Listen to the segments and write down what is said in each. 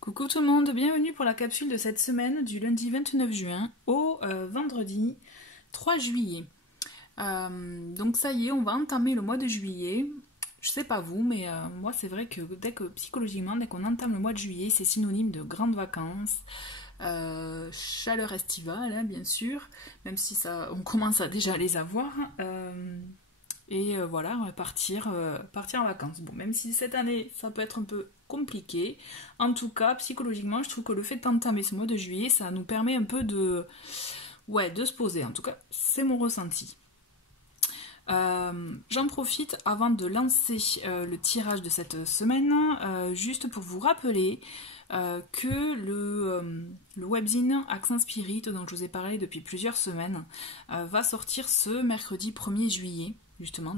Coucou tout le monde, bienvenue pour la capsule de cette semaine du lundi 29 juin au vendredi 3 juillet. Donc ça y est, on va entamer le mois de juillet. Je sais pas vous, mais moi c'est vrai que psychologiquement, dès qu'on entame le mois de juillet, c'est synonyme de grandes vacances, chaleur estivale, hein, bien sûr, même si on commence à déjà les avoir. Voilà, on va partir en vacances. Bon, même si cette année, ça peut être un peu compliqué, en tout cas, psychologiquement, je trouve que le fait d'entamer ce mois de juillet, ça nous permet un peu de se poser. En tout cas, c'est mon ressenti. J'en profite avant de lancer le tirage de cette semaine, juste pour vous rappeler que le webzine Accent Spirit, dont je vous ai parlé depuis plusieurs semaines, va sortir ce mercredi 1er juillet. Justement,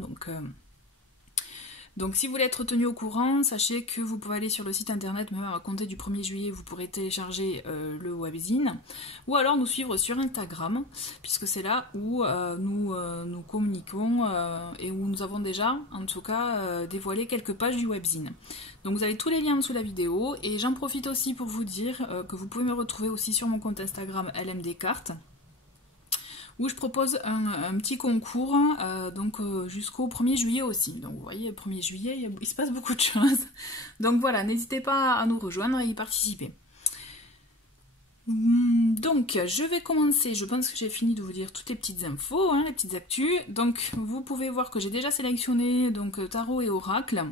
donc si vous voulez être tenu au courant, sachez que vous pouvez aller sur le site internet, même à compter du 1er juillet, vous pourrez télécharger le webzine, ou alors nous suivre sur Instagram, puisque c'est là où nous communiquons et où nous avons déjà, en tout cas, dévoilé quelques pages du webzine. Donc vous avez tous les liens sous la vidéo, et j'en profite aussi pour vous dire que vous pouvez me retrouver aussi sur mon compte Instagram LMDcartes, où je propose un petit concours jusqu'au 1er juillet aussi. Donc vous voyez, le 1er juillet, il se passe beaucoup de choses. Donc voilà, n'hésitez pas à nous rejoindre et y participer. Donc je vais commencer, je pense que j'ai fini de vous dire toutes les petites infos, hein, les petites actus. Donc vous pouvez voir que j'ai déjà sélectionné tarot et oracle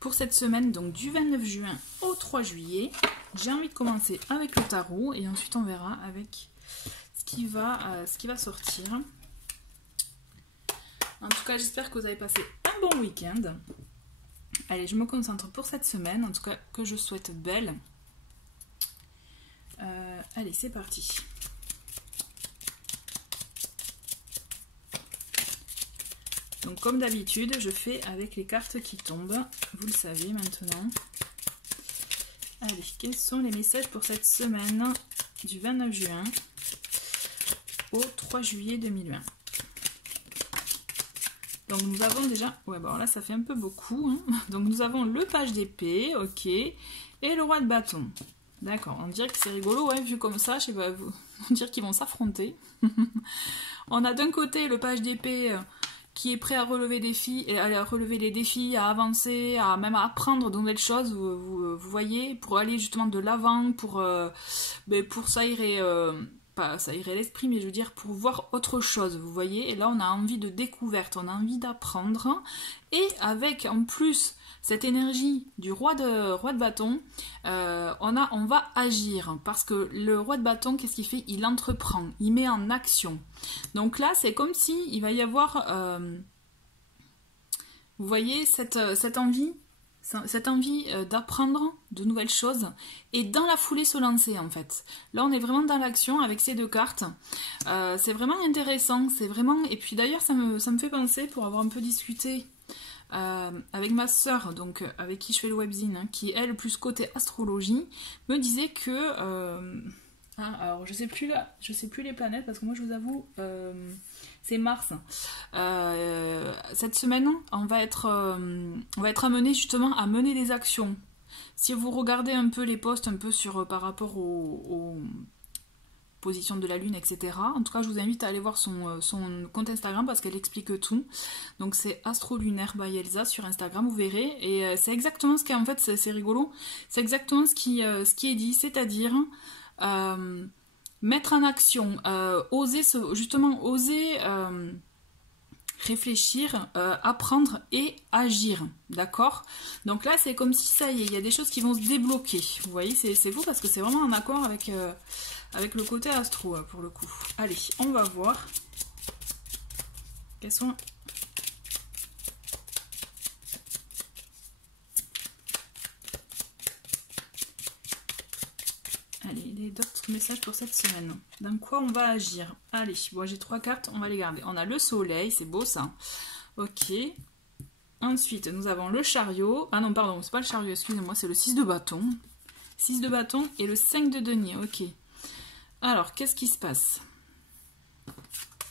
pour cette semaine, donc du 29 juin au 3 juillet. J'ai envie de commencer avec le tarot et ensuite on verra avec ce qui va sortir. En tout cas, j'espère que vous avez passé un bon week-end. Allez, je me concentre pour cette semaine, en tout cas que je souhaite belle. Allez, c'est parti. Donc comme d'habitude, je fais avec les cartes qui tombent, vous le savez maintenant. Allez, quels sont les messages pour cette semaine du 29 juin au 3 juillet 2020. Donc nous avons déjà... Ouais, bon là ça fait un peu beaucoup. Hein. Donc nous avons le page d'épée, ok, et le roi de bâton. D'accord, on dirait que c'est rigolo, ouais, vu comme ça, je sais pas, on dirait qu'ils vont s'affronter. On a d'un côté le page d'épée qui est prêt à relever les défis, à avancer, même à apprendre de nouvelles choses, vous voyez, pour aller justement de l'avant, pour s'aérer... ça irait l'esprit, mais je veux dire pour voir autre chose, vous voyez. Et là, on a envie de découverte, on a envie d'apprendre. Et avec, en plus, cette énergie du roi de bâton, on va agir. Parce que le roi de bâton, qu'est-ce qu'il fait? Il entreprend, il met en action. Donc là, c'est comme si il va y avoir, vous voyez, cette envie d'apprendre de nouvelles choses et dans la foulée se lancer en fait. Là on est vraiment dans l'action avec ces deux cartes. C'est vraiment intéressant, c'est vraiment... Et puis d'ailleurs ça me fait penser, pour avoir un peu discuté avec ma sœur, donc avec qui je fais le webzine, hein, qui elle plus côté astrologie, me disait que... alors je sais plus les planètes parce que moi je vous avoue... c'est Mars. Cette semaine, on va être amené justement à mener des actions. Si vous regardez un peu les posts un peu par rapport aux positions de la Lune, etc. En tout cas, je vous invite à aller voir son compte Instagram parce qu'elle explique tout. Donc c'est Astro Lunaire by Elsa sur Instagram, vous verrez. Et c'est exactement ce qui est, en fait, c'est rigolo. C'est exactement ce qui est dit, c'est-à-dire... mettre en action, oser réfléchir, apprendre et agir, d'accord? Donc là, c'est comme si ça y est, il y a des choses qui vont se débloquer. Vous voyez, c'est fou parce que c'est vraiment en accord avec le côté astro, pour le coup. Allez, on va voir quels sont... Allez, les d'autres messages pour cette semaine. Dans quoi on va agir? Allez, bon, j'ai 3 cartes, on va les garder. On a le soleil, c'est beau ça. Ok. Ensuite, nous avons le chariot. Ah non, pardon, c'est pas le chariot, excusez-moi, c'est le 6 de bâton. 6 de bâton et le 5 de denier, ok. Alors, qu'est-ce qui se passe?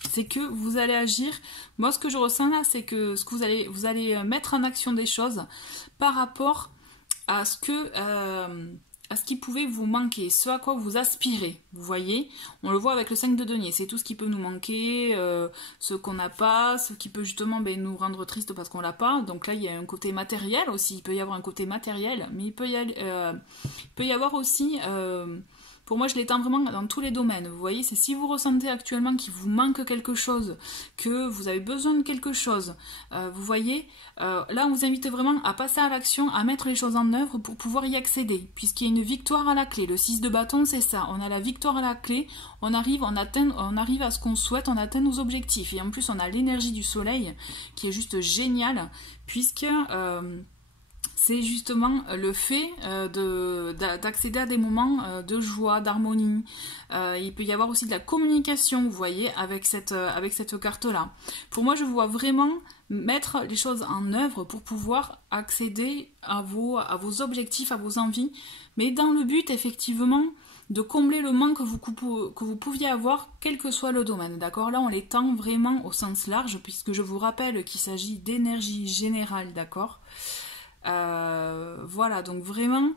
C'est que vous allez agir. Moi, ce que je ressens là, c'est que vous allez mettre en action des choses par rapport à ce que à ce qui pouvait vous manquer, ce à quoi vous aspirez. Vous voyez, on le voit avec le 5 de denier, c'est tout ce qui peut nous manquer, ce qu'on n'a pas, ce qui peut justement nous rendre triste parce qu'on l'a pas. Donc là, il y a un côté matériel aussi, il peut y avoir un côté matériel, mais il peut y avoir aussi... pour moi, je l'étends vraiment dans tous les domaines. Vous voyez, c'est si vous ressentez actuellement qu'il vous manque quelque chose, que vous avez besoin de quelque chose, vous voyez, là, on vous invite vraiment à passer à l'action, à mettre les choses en œuvre pour pouvoir y accéder, puisqu'il y a une victoire à la clé. Le 6 de bâton, c'est ça. On a la victoire à la clé, on arrive à ce qu'on souhaite, on atteint nos objectifs. Et en plus, on a l'énergie du soleil, qui est juste géniale, puisque... c'est justement le fait d'accéder à des moments de joie, d'harmonie. Il peut y avoir aussi de la communication, vous voyez, avec cette carte-là. Pour moi, je vois vraiment mettre les choses en œuvre pour pouvoir accéder à vos objectifs, à vos envies, mais dans le but, effectivement, de combler le manque que vous pouviez avoir, quel que soit le domaine. D'accord? Là, on l'étend vraiment au sens large, puisque je vous rappelle qu'il s'agit d'énergie générale, d'accord? Voilà, donc vraiment,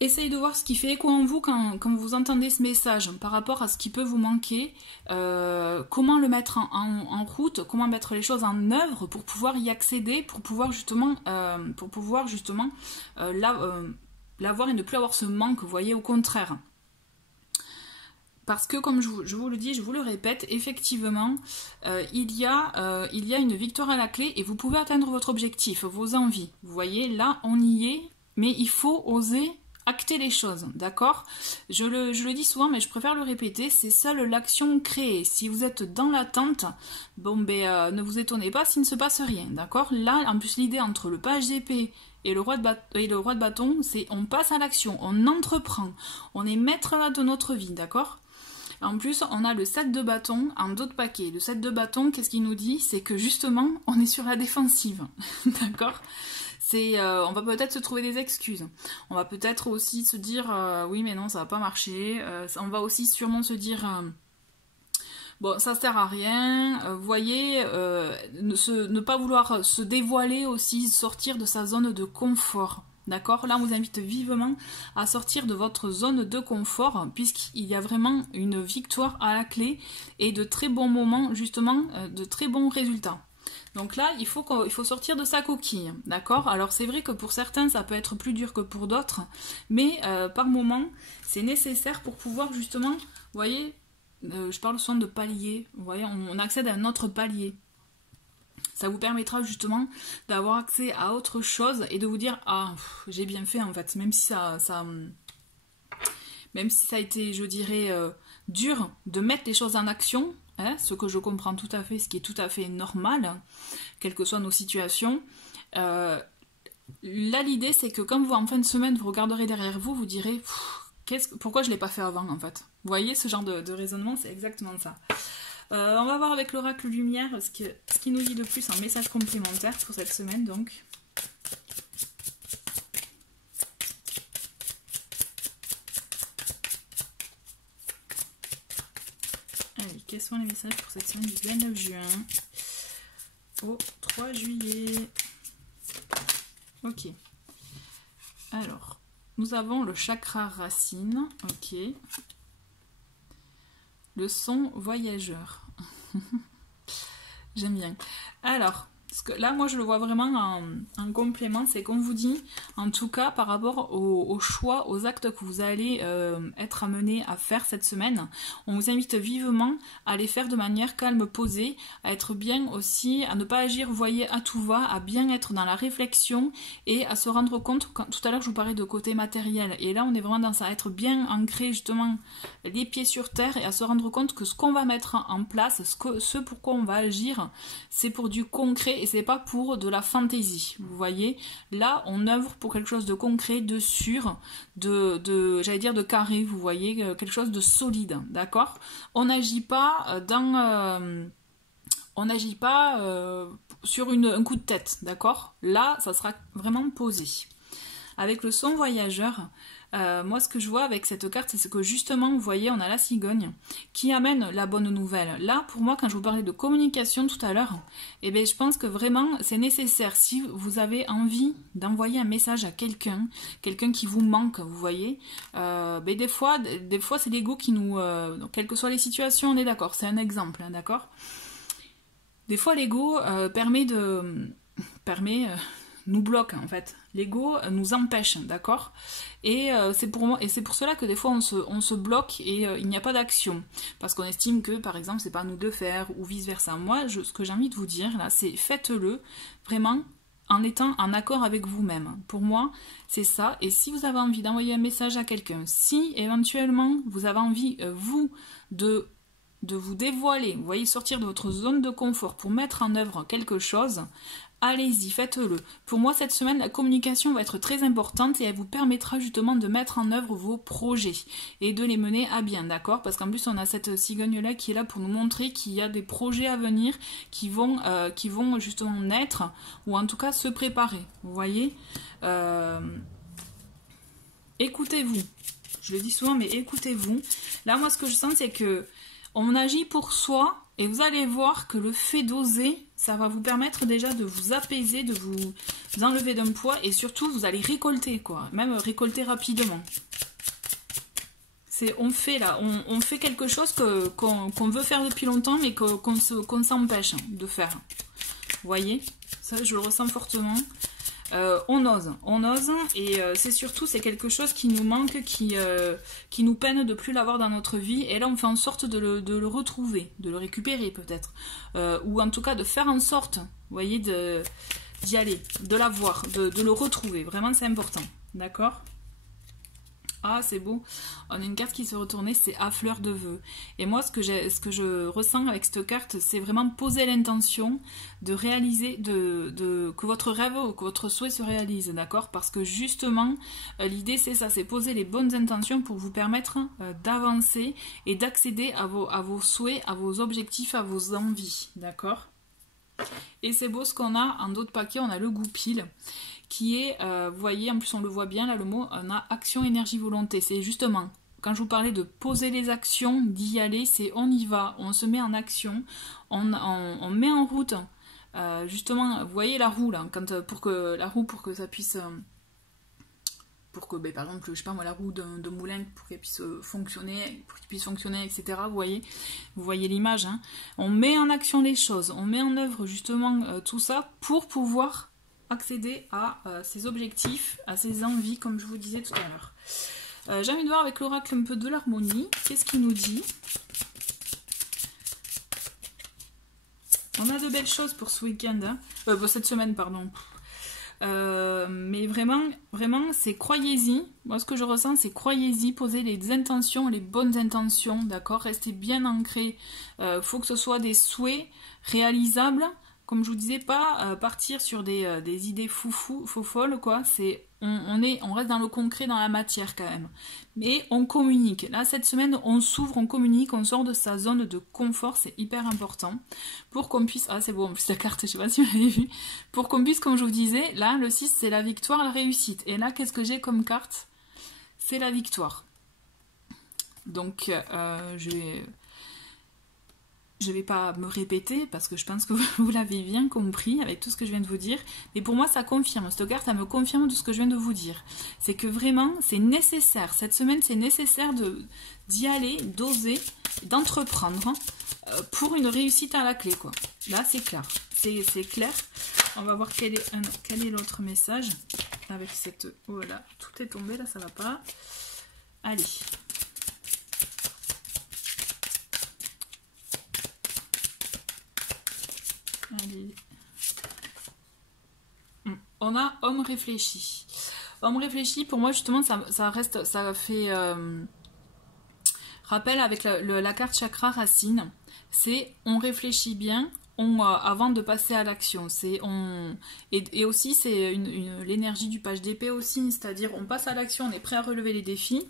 essayez de voir ce qui fait écho en vous quand vous entendez ce message par rapport à ce qui peut vous manquer, comment le mettre en route, comment mettre les choses en œuvre pour pouvoir y accéder, pour pouvoir justement l'avoir et ne plus avoir ce manque, vous voyez, au contraire. Parce que, comme je vous le dis, je vous le répète, effectivement, il y a une victoire à la clé et vous pouvez atteindre votre objectif, vos envies. Vous voyez, là, on y est, mais il faut oser acter les choses, d'accord? Je le dis souvent, mais je préfère le répéter, c'est seule l'action créée. Si vous êtes dans l'attente, ne vous étonnez pas s'il ne se passe rien, d'accord? Là, en plus, l'idée entre le page d'épée et le roi de bâton, c'est on passe à l'action, on entreprend, on est maître là de notre vie, d'accord? En plus, on a le 7 de bâton en dos de paquet. Le 7 de bâton, qu'est-ce qu'il nous dit? C'est que justement, on est sur la défensive. D'accord? On va peut-être se trouver des excuses. On va peut-être aussi se dire oui, mais non, ça va pas marcher. On va aussi sûrement se dire bon, ça sert à rien. Vous voyez, ne pas vouloir se dévoiler aussi, sortir de sa zone de confort. D'accord? Là, on vous invite vivement à sortir de votre zone de confort, puisqu'il y a vraiment une victoire à la clé et de très bons moments, justement, de très bons résultats. Donc là, il faut sortir de sa coquille, d'accord? Alors c'est vrai que pour certains, ça peut être plus dur que pour d'autres, mais par moment, c'est nécessaire pour pouvoir justement, vous voyez, je parle souvent de palier, vous voyez, on accède à un autre palier. Ça vous permettra justement d'avoir accès à autre chose et de vous dire ah j'ai bien fait en fait, même si ça a été, je dirais, dur de mettre les choses en action, hein, ce que je comprends tout à fait, ce qui est tout à fait normal, quelles que soient nos situations. Là l'idée c'est que quand vous en fin de semaine vous regarderez derrière vous, vous direz pourquoi je ne l'ai pas fait avant en fait. Vous voyez ce genre de raisonnement, c'est exactement ça. On va voir avec l'oracle lumière ce qui nous dit de plus en message complémentaire pour cette semaine donc. Allez, quels sont les messages pour cette semaine du 29 juin au 3 juillet? Ok. Alors, nous avons le chakra racine, ok. Le son voyageur. J'aime bien. Alors, là, moi, je le vois vraiment en complément. C'est qu'on vous dit, en tout cas, par rapport aux choix, aux actes que vous allez être amenés à faire cette semaine, on vous invite vivement à les faire de manière calme, posée, à être bien aussi, à ne pas agir, vous voyez, à tout va, à bien être dans la réflexion et à se rendre compte, tout à l'heure, je vous parlais de côté matériel, et là, on est vraiment dans ça, à être bien ancré, justement, les pieds sur terre et à se rendre compte que ce qu'on va mettre en place, ce pour quoi on va agir, c'est pour du concret et c'est pas pour de la fantaisie. Vous voyez, là on œuvre pour quelque chose de concret, de sûr, j'allais dire de carré, vous voyez, quelque chose de solide, d'accord? On n'agit pas sur un coup de tête, d'accord? Là, ça sera vraiment posé. avec le son voyageur, moi ce que je vois avec cette carte, c'est que justement, vous voyez, on a la cigogne qui amène la bonne nouvelle. Là, pour moi, quand je vous parlais de communication tout à l'heure, eh bien, je pense que vraiment, c'est nécessaire. Si vous avez envie d'envoyer un message à quelqu'un qui vous manque, vous voyez, des fois c'est l'ego qui nous... quelles que soient les situations, on est d'accord, c'est un exemple, hein, d'accord. Des fois, l'ego nous bloque en fait. L'ego nous empêche, d'accord. Et c'est pour cela que des fois on se bloque et il n'y a pas d'action. Parce qu'on estime que par exemple c'est pas à nous de faire ou vice versa. Moi, ce que j'ai envie de vous dire là, c'est faites-le vraiment en étant en accord avec vous-même. Pour moi, c'est ça. Et si vous avez envie d'envoyer un message à quelqu'un, si éventuellement vous avez envie, vous, de vous dévoiler, vous voyez, sortir de votre zone de confort pour mettre en œuvre quelque chose, allez-y, faites-le. Pour moi, cette semaine, la communication va être très importante et elle vous permettra justement de mettre en œuvre vos projets et de les mener à bien, d'accord? Parce qu'en plus, on a cette cigogne-là qui est là pour nous montrer qu'il y a des projets à venir qui vont justement naître ou en tout cas se préparer, vous voyez? Écoutez-vous. Je le dis souvent, mais écoutez-vous. Là, moi, ce que je sens, c'est que on agit pour soi et vous allez voir que le fait d'oser, ça va vous permettre déjà de vous apaiser, de vous enlever d'un poids et surtout, vous allez récolter, quoi. Même récolter rapidement. On fait quelque chose qu'on veut faire depuis longtemps, mais qu'on s'empêche de faire. Vous voyez? Ça, je le ressens fortement. On ose, et c'est quelque chose qui nous manque, qui nous peine de plus l'avoir dans notre vie, et là on fait en sorte de le retrouver, de le récupérer peut-être, ou en tout cas de faire en sorte, vous voyez, d'y aller, de l'avoir, de le retrouver, vraiment c'est important, d'accord? Ah, c'est beau. On a une carte qui s'est retournée, c'est à fleur de vœux. Et moi, ce que je ressens avec cette carte, c'est vraiment poser l'intention de réaliser, que votre rêve ou que votre souhait se réalise, d'accord? Parce que justement, l'idée c'est ça, c'est poser les bonnes intentions pour vous permettre d'avancer et d'accéder à vos souhaits, à vos objectifs, à vos envies, d'accord? Et c'est beau ce qu'on a en d'autres paquets, on a le goupil qui est, vous voyez, en plus on le voit bien là le mot, on a action, énergie, volonté. C'est justement, quand je vous parlais de poser les actions, d'y aller, c'est on y va, on se met en action, on met en route, justement, vous voyez la roue là, pour que ça puisse... pour que, par exemple, je sais pas moi, la roue de moulin, pour qu'elle puisse fonctionner, etc. Vous voyez l'image, hein. On met en action les choses, on met en œuvre justement tout ça pour pouvoir accéder à ses objectifs, à ses envies, comme je vous disais tout à l'heure. J'ai envie de voir avec l'oracle un peu de l'harmonie, qu'est-ce qu'il nous dit? On a de belles choses pour ce week-end, hein. Pour cette semaine, pardon. Mais vraiment, c'est croyez-y. Moi, ce que je ressens, c'est croyez-y, posez les intentions, les bonnes intentions, d'accord? Restez bien ancrés. Faut que ce soit des souhaits réalisables. Comme je vous disais, pas partir sur des idées folles, quoi. On reste dans le concret, dans la matière quand même. Mais on communique. Là, cette semaine, on s'ouvre, on communique, on sort de sa zone de confort, c'est hyper important. Pour qu'on puisse... Ah, c'est bon, en plus la carte, je sais pas si vous l'avez vu. Pour qu'on puisse, comme je vous disais, là, le 6, c'est la victoire, la réussite. Et là, qu'est-ce que j'ai comme carte? C'est la victoire. Donc, je vais pas me répéter parce que je pense que vous l'avez bien compris avec tout ce que je viens de vous dire. Mais pour moi, ça confirme. Cette carte, ça me confirme tout ce que je viens de vous dire. C'est que vraiment, c'est nécessaire. Cette semaine, c'est nécessaire d'y aller, d'oser, d'entreprendre pour une réussite à la clé, quoi. Là, c'est clair. C'est clair. On va voir quel est l'autre message avec cette... Oh là, tout est tombé, là, ça va pas. Allez. Allez. On a homme réfléchi. Homme réfléchi, pour moi justement, ça fait rappel avec la carte chakra racine. C'est on réfléchit bien avant de passer à l'action. Et aussi c'est l'énergie du page d'épée aussi, c'est-à-dire on passe à l'action, on est prêt à relever les défis.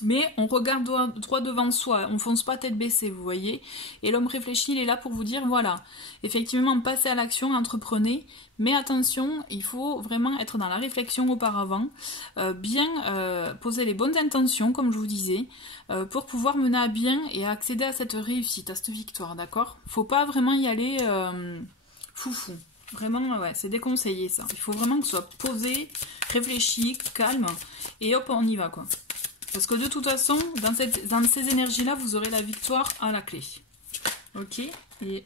Mais on regarde droit devant soi, on fonce pas tête baissée, vous voyez. Et l'homme réfléchi, il est là pour vous dire, voilà, effectivement, passez à l'action, entreprenez, mais attention, il faut vraiment être dans la réflexion auparavant, bien poser les bonnes intentions, comme je vous disais, pour pouvoir mener à bien et accéder à cette réussite, à cette victoire, d'accord? Faut pas vraiment y aller foufou. Vraiment, ouais, c'est déconseillé ça. Il faut vraiment que ce soit posé, réfléchi, calme, et hop, on y va, quoi. Parce que de toute façon, dans ces énergies-là, vous aurez la victoire à la clé. Ok. Et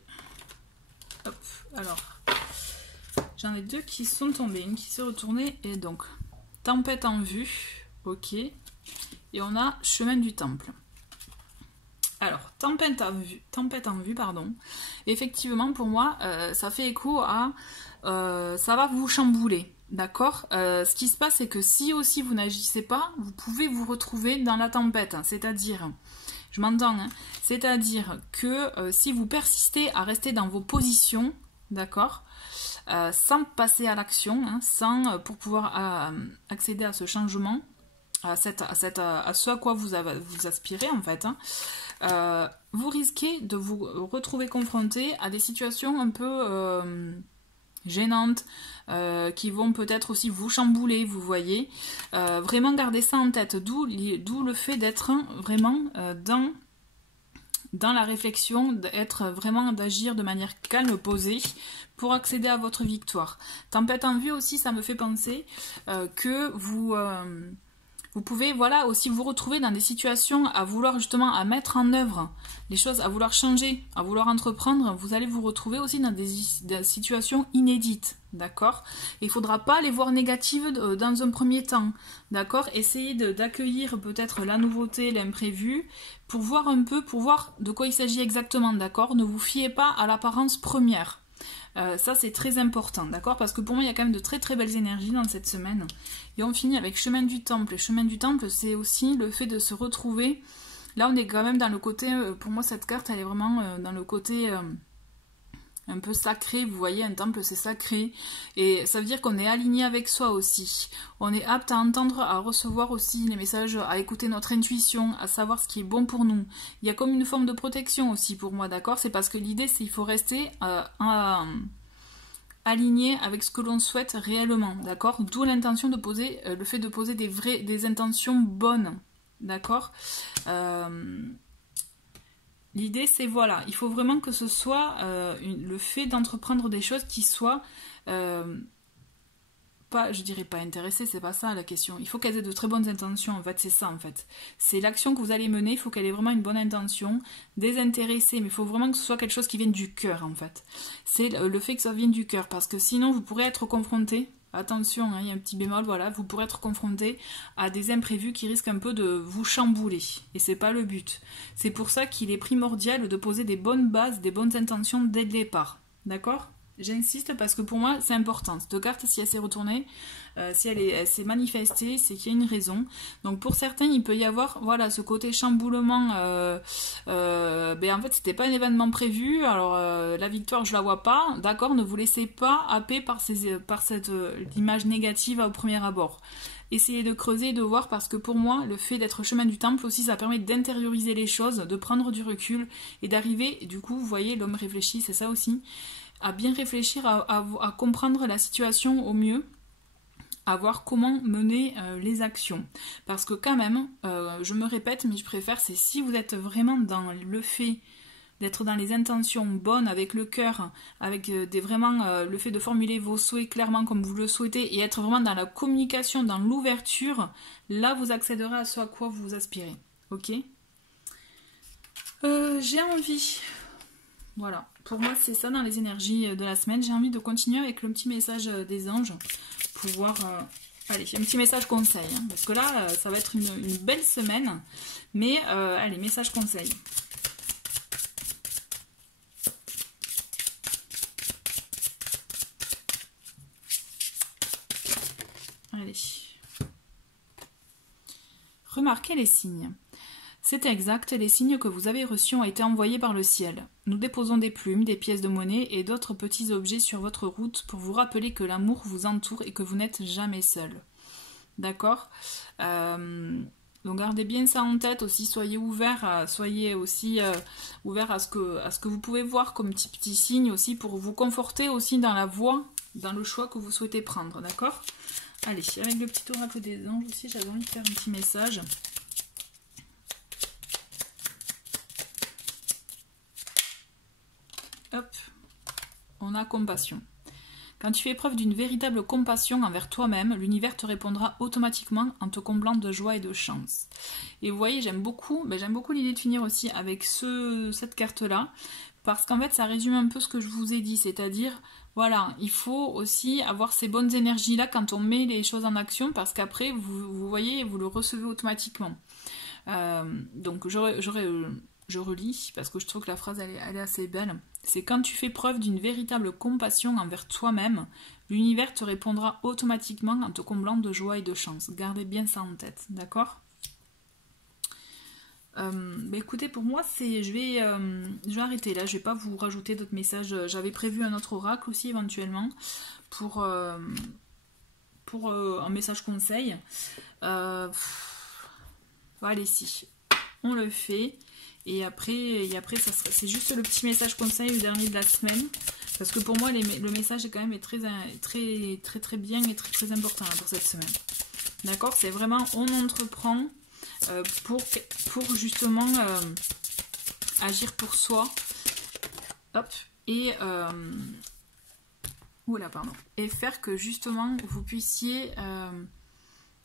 hop. Alors, j'en ai deux qui sont tombés, une qui s'est retournée. Et donc, tempête en vue. Ok. Et on a chemin du temple. Alors, tempête en vue, pardon. Effectivement, pour moi, ça fait écho à... ça va vous chambouler. D'accord. Ce qui se passe, c'est que si aussi vous n'agissez pas, vous pouvez vous retrouver dans la tempête. C'est-à-dire, je m'entends, hein, c'est-à-dire que si vous persistez à rester dans vos positions, d'accord, sans passer à l'action, hein, pour pouvoir accéder à ce changement, à ce à quoi vous aspirez en fait, hein, vous risquez de vous retrouver confronté à des situations un peu... gênantes, qui vont peut-être aussi vous chambouler, vous voyez. Vraiment garder ça en tête, d'où le fait d'être vraiment dans la réflexion, d'agir de manière calme, posée, pour accéder à votre victoire. Tempête en vue aussi, ça me fait penser que vous pouvez, voilà, aussi vous retrouver dans des situations à vouloir justement à mettre en œuvre les choses, à vouloir changer, à vouloir entreprendre. Vous allez vous retrouver aussi dans des situations inédites, d'accord? Il ne faudra pas les voir négatives dans un premier temps, d'accord? Essayez d'accueillir peut-être la nouveauté, l'imprévu, pour voir un peu, pour voir de quoi il s'agit exactement, d'accord? Ne vous fiez pas à l'apparence première. Ça c'est très important, d'accord? Parce que pour moi il y a quand même de très très belles énergies dans cette semaine. Et on finit avec chemin du temple. Et chemin du temple, c'est aussi le fait de se retrouver. Là on est quand même dans le côté, pour moi cette carte elle est vraiment dans le côté un peu sacré, vous voyez, un temple c'est sacré, et ça veut dire qu'on est aligné avec soi aussi, on est apte à entendre, à recevoir aussi les messages, à écouter notre intuition, à savoir ce qui est bon pour nous. Il y a comme une forme de protection aussi pour moi, d'accord? C'est parce que l'idée c'est qu'il faut rester aligné avec ce que l'on souhaite réellement, d'accord? D'où l'intention de poser, le fait de poser des intentions bonnes, d'accord? L'idée c'est voilà, il faut vraiment que ce soit le fait d'entreprendre des choses qui soient pas, je dirais pas intéressées, c'est pas ça la question. Il faut qu'elles aient de très bonnes intentions, en fait, c'est ça en fait. C'est l'action que vous allez mener, il faut qu'elle ait vraiment une bonne intention, désintéressée, mais il faut vraiment que ce soit quelque chose qui vienne du cœur en fait. C'est le fait que ça vienne du cœur, parce que sinon vous pourrez être confronté. Attention, hein, il y a un petit bémol, voilà, vous pourrez être confronté à des imprévus qui risquent un peu de vous chambouler. Et c'est pas le but. C'est pour ça qu'il est primordial de poser des bonnes bases, des bonnes intentions dès le départ. D'accord ? J'insiste parce que pour moi c'est important. Cette carte, si elle s'est retournée, si elle s'est manifestée, c'est qu'il y a une raison. Donc pour certains, il peut y avoir ce côté chamboulement. En fait, c'était pas un événement prévu. Alors la victoire, je la vois pas. D'accord, ne vous laissez pas happer par cette image négative au premier abord. Essayez de creuser, de voir, parce que pour moi, le fait d'être chemin du temple aussi, ça permet d'intérioriser les choses, de prendre du recul et d'arriver, du coup, vous voyez, l'homme réfléchit, c'est ça aussi, à bien réfléchir, à comprendre la situation au mieux, à voir comment mener les actions. Parce que quand même, je me répète, mais je préfère, c'est si vous êtes vraiment dans le fait d'être dans les intentions bonnes, avec le cœur, avec le fait de formuler vos souhaits clairement comme vous le souhaitez, et être vraiment dans la communication, dans l'ouverture, là vous accéderez à ce à quoi vous aspirez. Ok ? J'ai envie... Voilà, pour moi c'est ça dans les énergies de la semaine. J'ai envie de continuer avec le petit message des anges pour voir... Allez, un petit message conseil, hein, parce que là ça va être une belle semaine, mais allez, message conseil. Allez. Remarquez les signes. C'est exact, les signes que vous avez reçus ont été envoyés par le ciel. Nous déposons des plumes, des pièces de monnaie et d'autres petits objets sur votre route pour vous rappeler que l'amour vous entoure et que vous n'êtes jamais seul. D'accord ? Donc gardez bien ça en tête aussi, soyez ouverts, soyez aussi ouverts à ce que vous pouvez voir comme petit signe aussi pour vous conforter aussi dans la voie, dans le choix que vous souhaitez prendre, d'accord? Allez, avec le petit oracle des anges aussi, j'avais envie de faire un petit message. Hop, on a compassion. Quand tu fais preuve d'une véritable compassion envers toi-même, l'univers te répondra automatiquement en te comblant de joie et de chance. Et vous voyez, j'aime beaucoup l'idée de finir aussi avec cette carte-là, parce qu'en fait, ça résume un peu ce que je vous ai dit, c'est-à-dire, voilà, il faut aussi avoir ces bonnes énergies-là quand on met les choses en action, parce qu'après, vous voyez, vous le recevez automatiquement. Donc, je relis, parce que je trouve que la phrase, elle est assez belle. C'est quand tu fais preuve d'une véritable compassion envers toi-même, l'univers te répondra automatiquement en te comblant de joie et de chance. Gardez bien ça en tête, d'accord? Écoutez, pour moi, je vais arrêter là. Je vais pas vous rajouter d'autres messages. J'avais prévu un autre oracle aussi éventuellement pour un message conseil. Allez, si on le fait. Et après c'est juste le petit message conseil, le dernier de la semaine. Parce que pour moi, le message est quand même très bien et très important pour cette semaine. D'accord? C'est vraiment, on entreprend pour justement agir pour soi. Hop. Et et faire que justement vous puissiez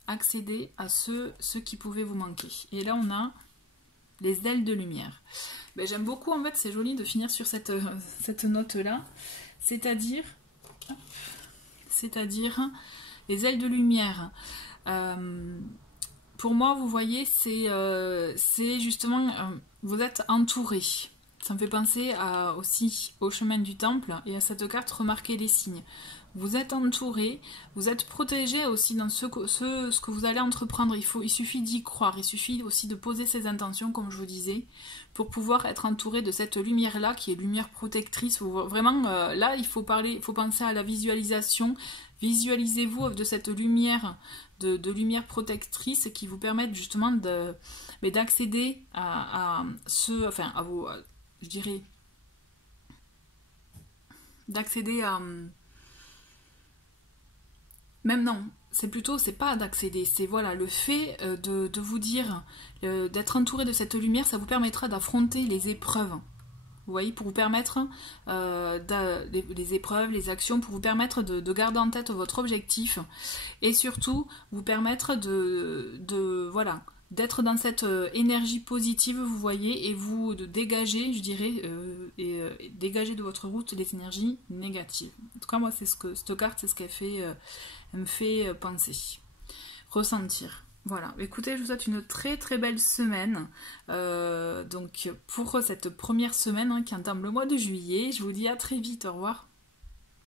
accéder à ce qui pouvait vous manquer. Et là, on a les ailes de lumière. J'aime beaucoup, en fait, c'est joli de finir sur cette note-là. C'est-à-dire les ailes de lumière. Pour moi, vous voyez, c'est justement, vous êtes entouré. Ça me fait penser aussi au chemin du temple et à cette carte, remarquez les signes. Vous êtes entouré, vous êtes protégé aussi dans ce que vous allez entreprendre. Il suffit d'y croire, il suffit aussi de poser ses intentions, comme je vous disais, pour pouvoir être entouré de cette lumière-là, qui est lumière protectrice. Vraiment, là, il faut penser à la visualisation. Visualisez-vous de cette lumière, de lumière protectrice qui vous permettent justement d'accéder d'accéder à... Même non, c'est pas d'accéder, c'est voilà, le fait de vous dire, d'être entouré de cette lumière, ça vous permettra d'affronter les épreuves. Vous voyez, pour vous permettre, les épreuves, les actions, pour vous permettre de garder en tête votre objectif et surtout vous permettre voilà, d'être dans cette énergie positive, vous voyez, et vous de dégager, je dirais, dégager de votre route les énergies négatives. En tout cas, moi, cette carte, c'est ce qu'elle fait, elle me fait penser, ressentir. Voilà, écoutez, je vous souhaite une très très belle semaine, donc pour cette première semaine qui entame le mois de juillet. Je vous dis à très vite, au revoir.